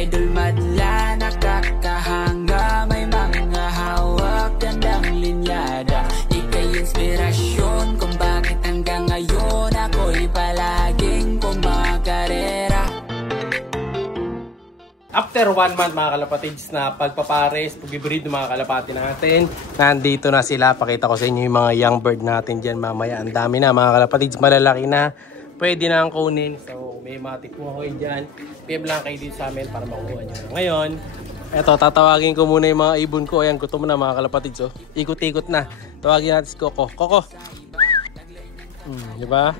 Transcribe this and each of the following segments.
idol madla, nakakahanga, may mga hawak, gandang linyada. Ika'y inspirasyon kung bakit hanggang ngayon ako'y palaging kumakarera. After 1 month mga kalapatids na pagpapares, pagbibreed ng mga kalapati natin, nandito na sila. Pakita ko sa inyo yung mga young bird natin dyan mamaya. Ang dami na mga kalapatids, malalaki na. Pwede na ang kunin. So may matipuha ko dyan. PM lang kayo dito sa amin para makuha nyo. Ngayon, eto, tatawagin ko muna yung mga ibon ko. Ayan, gutom na mga kalapatids. Oh. Ikot-ikot na. Tawagin natin si Coco. Coco! Diba?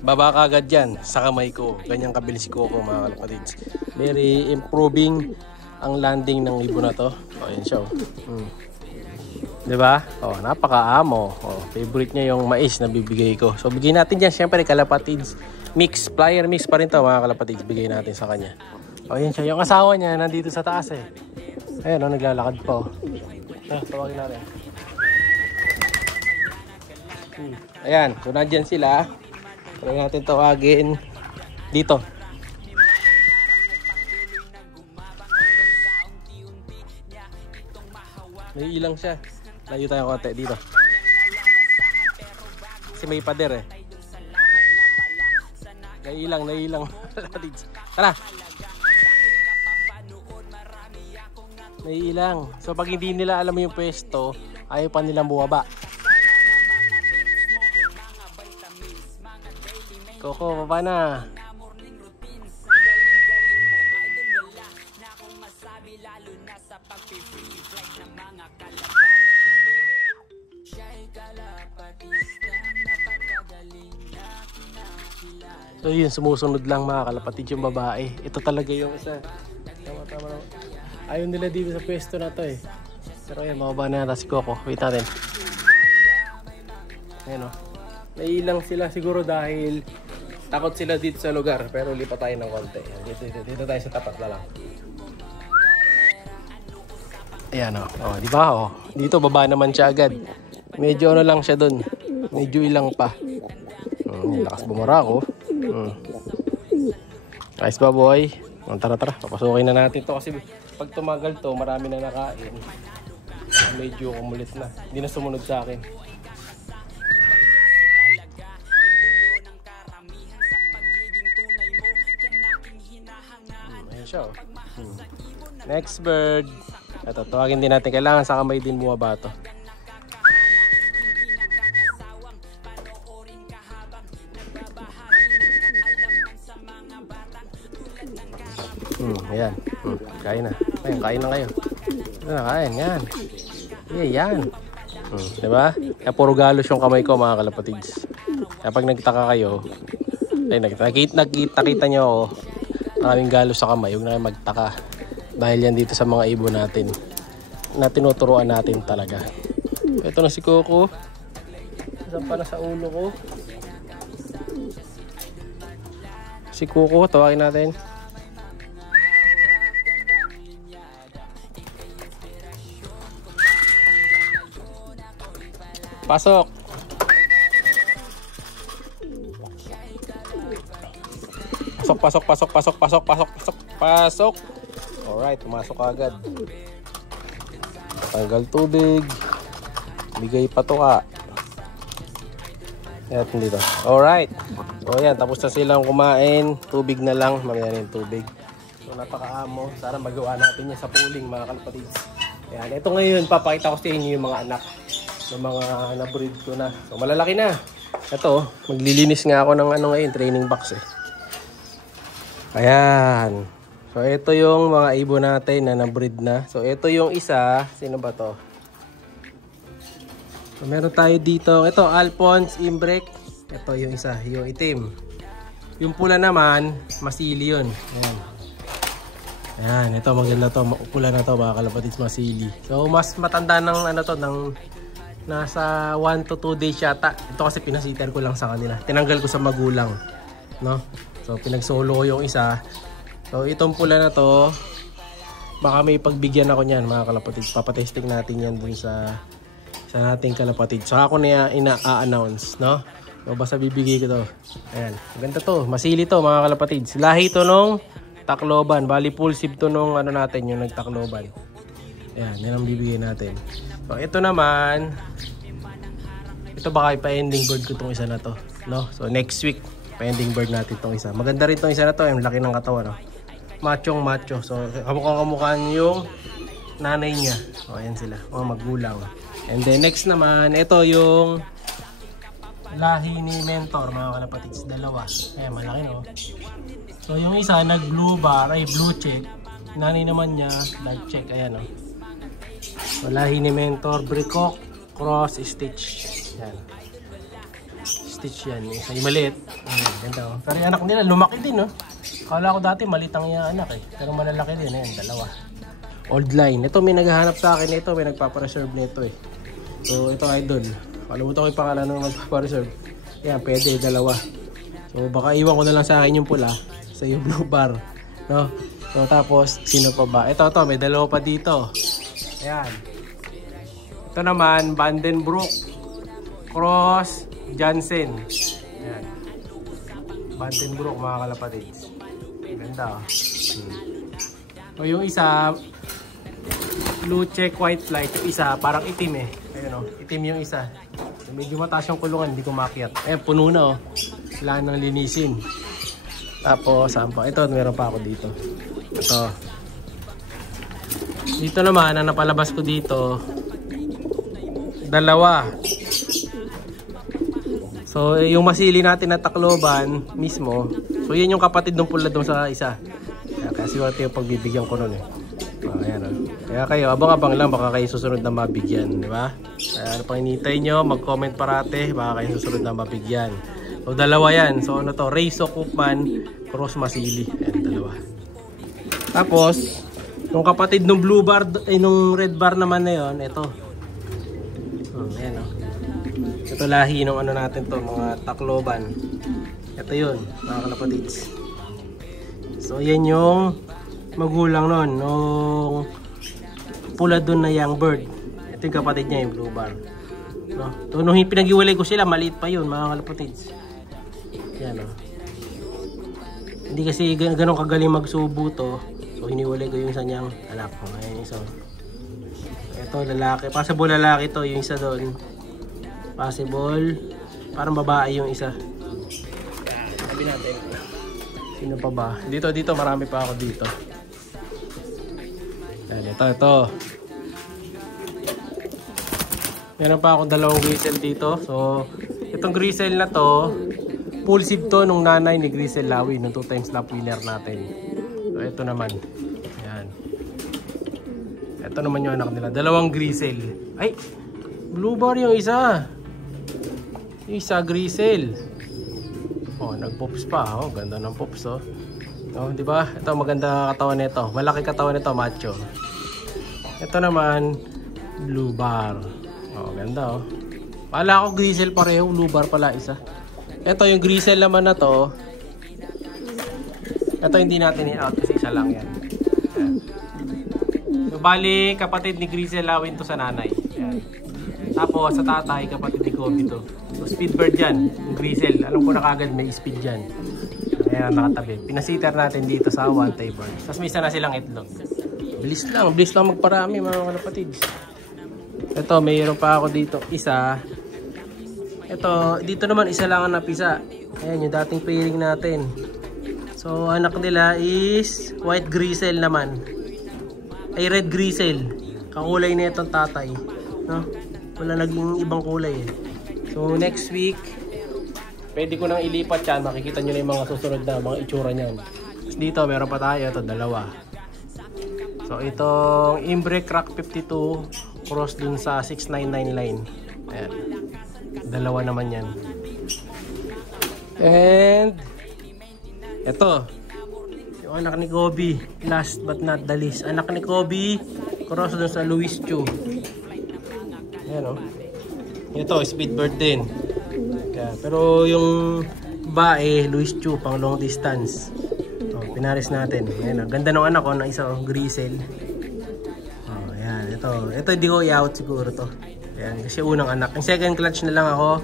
Baba ka agad dyan sa kamay ko. Ganyang kabilis si Coco mga kalapatids. Very improving ang landing ng ibon na to. O, yan siya. Diba? O, napaka-amo. O, favorite niya yung mais na bibigay ko. So, bigay natin dyan. Siyempre, kalapatids mix. Flyer mix pa rin to mga kalapatids. Bigay natin sa kanya. O, yan siya. Yung asawa niya nandito sa taas eh. Ayan o, naglalakad pa o. Tawagin natin. Ayan. So, nandyan sila. Try natin tawagin dito. May ilang siya. Layo tayo konti dito. Kasi may pader eh. Nailang. Tara! Nailang. So pag hindi nila alam yung pwesto, ayaw pa nilang bumaba. Coco, baba na. So yun, sumusunod lang mga kalapatid yung babae. Ito talaga yung isa. Tama. Ayaw nila dito sa pwesto na to eh. Pero yan, mababa na natin si Coco. Wait natin. Ayan o. Nailang sila siguro dahil takot sila dito sa lugar. Pero lipat tayo ng konti. Dito tayo sa tapat na lang. Ayan o. O, di ba o? Dito baba naman siya agad. Medyo ano lang siya dun. Medyo ilang pa. Lakas bumara ako. Guys ba boy? Tara. Papasukin na natin to kasi pag tumagal to marami na nakain. Medyo kumulit na. Hindi na sumunod sa akin. Ayan siya oh. Next bird. Ito, tawagin din natin. Kailangan sa kamay din bumaba to. Ayan. Kain na. Kain na kayo. Kain. Yan. Yan. Diba? Kaya puro galos yung kamay ko mga kalapatids. Kaya pag nagtaka kayo, nakita nyo ako, maraming galos sa kamay. Huwag na kayo magtaka. Dahil yan dito sa mga ibon natin na tinuturuan natin talaga. Ito na si Coco. Saan pa na sa ulo ko? Si Coco, tawagin natin. Pasok. Pasok. Alright, pumasok agad. Tanggal tubig. Bigay patuka. Ayan dito. Alright. So yan, tapos na silang kumain. Tubig na lang. Mamaya na yung tubig. So napakaamo. Sana magawa natin yan sa pooling mga kalapatids. Ayan. Ito ngayon, papakita ko sa inyo yung mga anak ng mga na-breed ko na. So malalaki na. Ito, maglilinis nga ako ng ano ngayon, training box eh. Ayan. So ito yung mga ibon natin na na-breed na. So ito yung isa. Sino ba to? So meron tayo dito. Ito, Alphonse Imbrek. Ito yung isa, yung itim. Yung pula naman, masili yun. Ayan. Ayan, ito maganda to. Pula na to mga kalapatids, masili. So mas matanda ng ano to, ng nasa 1 to 2 days yata. Ito kasi pinasiter ko lang sa kanila. Tinanggal ko sa magulang, no? So pinagsolo ko yung isa. So itong pula na to, baka may pagbigyan ako niyan mga kalapatid. Papatesting natin yan dun sa nating kalapatid. So ako na ina-announce, no? So basta bibigay ko to. Ayan, maganda to. Masili to mga kalapatid. Lahi to nung Tacloban. Bali full sib to nung ano natin, yung nagtacloban. Ayan, yan ang bibigyan natin. So ito naman, ito baka ipa-ending bird ko tong isa na to, no? So next week, pa-ending bird natin tong isa. Maganda rin tong isa na to, yung laki ng katawan, no? Machong macho. So kamukha yung nanay niya. So ayan sila, mga magulang. And then next naman, ito yung lahi ni Mentor, mga kalapatids, dalawa. Ayan, malaki, no? So yung isa nag-blue bar, ay blue check. Nanay naman niya, light check. Ayan, no? So lahi ni Mentor, Bricock, cross, stitch. Ayan. Stitch yan. Isa yung maliit. Ayan, ganda, oh. Pero yung anak nila, lumaki din, no? Kala ko dati maliit ang yung anak, eh. Pero malalaki din. Ayan, dalawa. Old line. Ito may naghahanap sa akin ito, may nagpapareserve nito, eh. So ito idol. Kalimutan ko yung pangalan ng magpapareserve. Yan, pwede, dalawa. So baka iwan ko na lang sa akin yung pula sa yung blue bar, no? So tapos sino pa ba? Ito, may dalawa pa dito. Ayan. Ito naman, Vandenbroek cross Jansen. Ayan. Vandenbroek, mga kalapatids. Ganda, oh. So yung isa blue check white flight, yung isa parang itim, eh. Ayun, oh, itim yung isa. So, medyo mataas yung kulungan, hindi ko makiat. Ayun, puno na, oh. Kailangan nang linisin. Tapos saan pa? Ito, meron pa ako dito. Ito. Dito naman, ang napalabas ko dito, dalawa. So yung masili natin na Tacloban mismo, so yan yung kapatid ng pula doon sa isa. Kaya swerte yung pagbibigyan ko nun, eh. Ayan, oh. Kaya kayo, abang-abang lang, baka kayo susunod na mabigyan, di ba? Kaya ano pang hinihintay nyo, mag-comment parate, baka kayo susunod na mabigyan. So dalawa yan. So ano to, Rayso Koopman cross Masili. Ayan, dalawa. Tapos yung kapatid ng blue bar, nung red bar naman na yun, ito. Ayan, oh. Ito lahi nung ano natin to, mga Tacloban. Ito yun, mga kalapatids. So yan yung magulang nun, nung pula dun na young bird. Ito yung kapatid niya, yung blue bar, no? So nung pinag-iwalay ko sila, maliit pa yun, mga kalapatids. Yan, oh. Hindi kasi ganun kagaling magsubo to. So hiniwalay ko yung isa niyang anak ko. Ayan, so ito lalaki, possible lalaki to, yung isa doon. Possible parang babae yung isa. Sabi natin, sino pa ba? Dito marami pa ako dito. Ayan, ito. Meron pa akong dalawang grisel dito. So itong grisel na to, full sib to nung nanay ni Grisel Lawi, nung 2 times lap winner natin. So ito naman. Ayan. Ito naman yung anak nila, dalawang grisel. Ay, blue bar yung isa. Yung isa grisel. Oh, nag-pops pa. Oh, ganda ng pops, oh. Oh, di ba? Ito maganda katawan nito. Malaki katawan nito, macho. Ito naman blue bar. Oh, ganda, oh. Pala ako grisel pareho, blue bar pala isa. Ito yung grisel naman na to. Ito hindi natin i-out kasi isa lang yan. Ayan. So, bali kapatid ni Grisel Lawin to sa nanay. Ayan. Tapos sa tatay, kapatid ni Kobe to. So speedbird yan, yung Grisel. Alam ko na kagad may speed dyan. Ayan, nakatabi. Pinasiter natin dito sa one bird. Tapos may isa na silang itlog. Bilis lang magparami, mga kalapatids. Ito, mayroon pa ako dito isa. Ito, dito naman isa lang ang napisa. Ayan, yung dating pairing natin. So anak nila is white grisel naman. Ay, red grisel. Kakulay na itong tatay, no? Wala naging ibang kulay, eh. So next week pwede ko nang ilipat yan. Makikita nyo na yung mga susunod na mga itsura nyan. Dito meron pa tayo, ito dalawa. So itong Imbre Crack 52 cross dun sa 699 line. Ayan, dalawa naman yan. And ito yung anak ni Kobe, last but not the least, anak ni Kobe cross dun sa Louis Chu. Ayan, oh. Ito speedbird din. Ayan. Pero yung bae Louis Chu pang long distance. Oh, pinaris natin. Ayan, oh. Ganda ng anak ko na isa, oh, grisel. Oh, ayan, ito hindi ko i-out siguro to. Ayan, kasi unang anak. Ang second clutch na lang ako.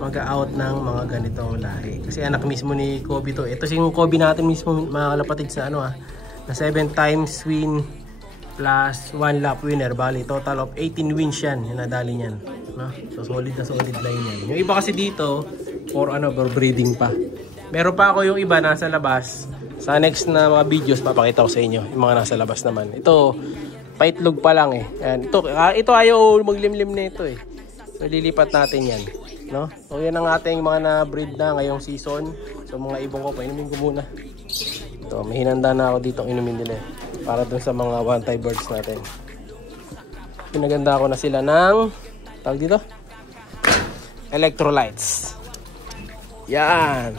mag-out ng mga ganitong lahi. Kasi anak mismo ni Kobe to. Ito yung Kobe natin mismo mga kalapatid sa ano na 7 times win plus 1 lap winner. Bali, total of 18 wins yan. Yung nadali niyan. No? So solid na solid line yan. Yung iba kasi dito, for breeding pa. Meron pa ako yung iba nasa labas. Sa next na mga videos, papakita ko sa inyo. Yung mga nasa labas naman. Ito, paitlog pa lang eh. Ayan. Ito ayaw maglimlim na ito eh. So, lilipat natin yan. No? So, yan ang ating mga na-breed na ngayong season. So, mga ibong ko, painumin ko muna. Ito, may hinanda na ako dito inumin nila. Para dun sa mga one-tie birds natin. Pinaganda ko na sila ng, tawag dito? Electrolytes. Yan.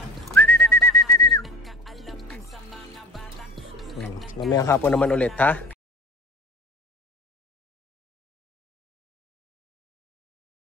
Mamayang hapon naman ulit, ha?